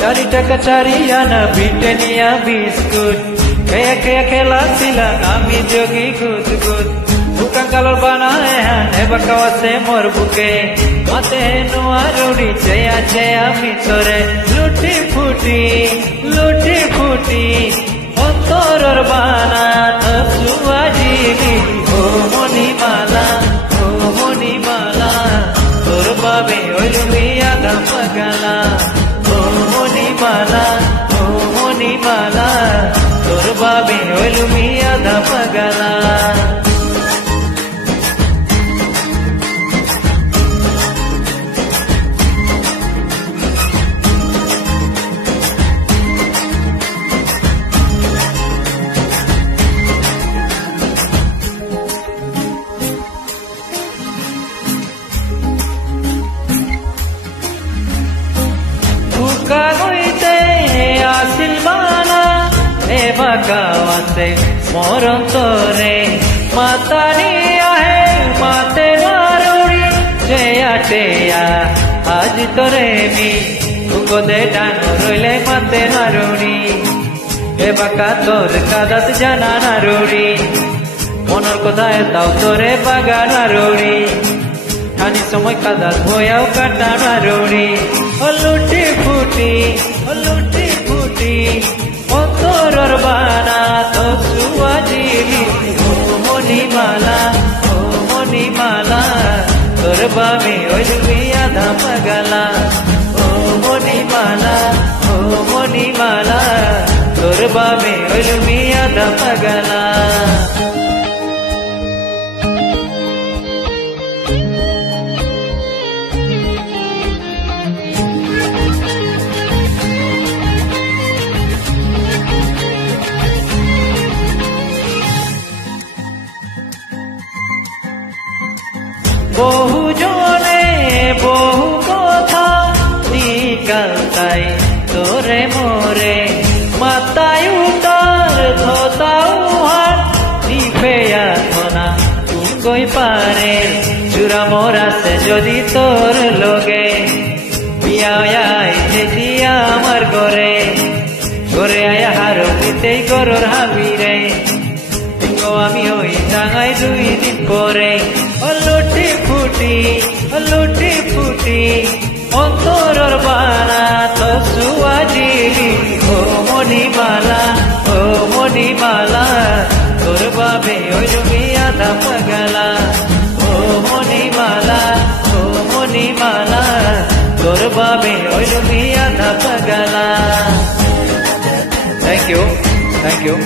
চারি টাকা চারি আনা ব্রিটানিয়া বিস্কুট খেয়া খেয়া খেলাছিলাম আমি যোগী গুদগুদ দোকান কালোর বানায় এবার কাওয়াছে মোর বুকে মাতে নোয়া রুড়ি চেয়া চেয়া ভিতরে লুটি ফুটি অন্তরর বানা তসুয়াজিনি ও মণিমালা তোর বাবে ওইলুমি আধা পাগালা ও মণিমালা তোর বাবে ওইলুমি আধা পাগালা কাগইতে আসিল বানা এবা গাওয়াতে মরন্তরে মাতানি আহে মাতে নারুড়ি চেয়া চেয়া আজ তোরে মি গদে ডানো রইলে মাতে নারুড়ি এবা তোর কাদাত জানা নারুড়ি মনের কথায় দাও তোরে বাগা নারুড়ি খানি সময় কাদাত বয়াও কাটা নারুড়ি ও লুটি ফুটি অন্তরর বানা তো সুয়াজিলি ও মণিমালা তোর বাবে ওইলুমি আধা পাগালা ও মণিমালা তোর বাবে ওইলুমি আধা পাগালা বহু জনে বহু কথা নিকালতাই তোরে মোরে মাতায় উতার ধোতাও হার নিফেয়া মনা তুঙ্গই পারে চূড়া মোরাছে যদি তোর লগে বিয়ায় দিয়া আমার ঘরে আয়া হারো দিতেই গরর হাবিরে আমি ওই টাঙাই 2 দিন পরে লুটি ফুটি অন্তরর বানা তো সুয়াজিলি ও মণিমালা তোর বাবে ওইলুমি আধা পাগালা ও মণিমালা তোর বাবে ওইলুমি আধা পাগালা। Thank you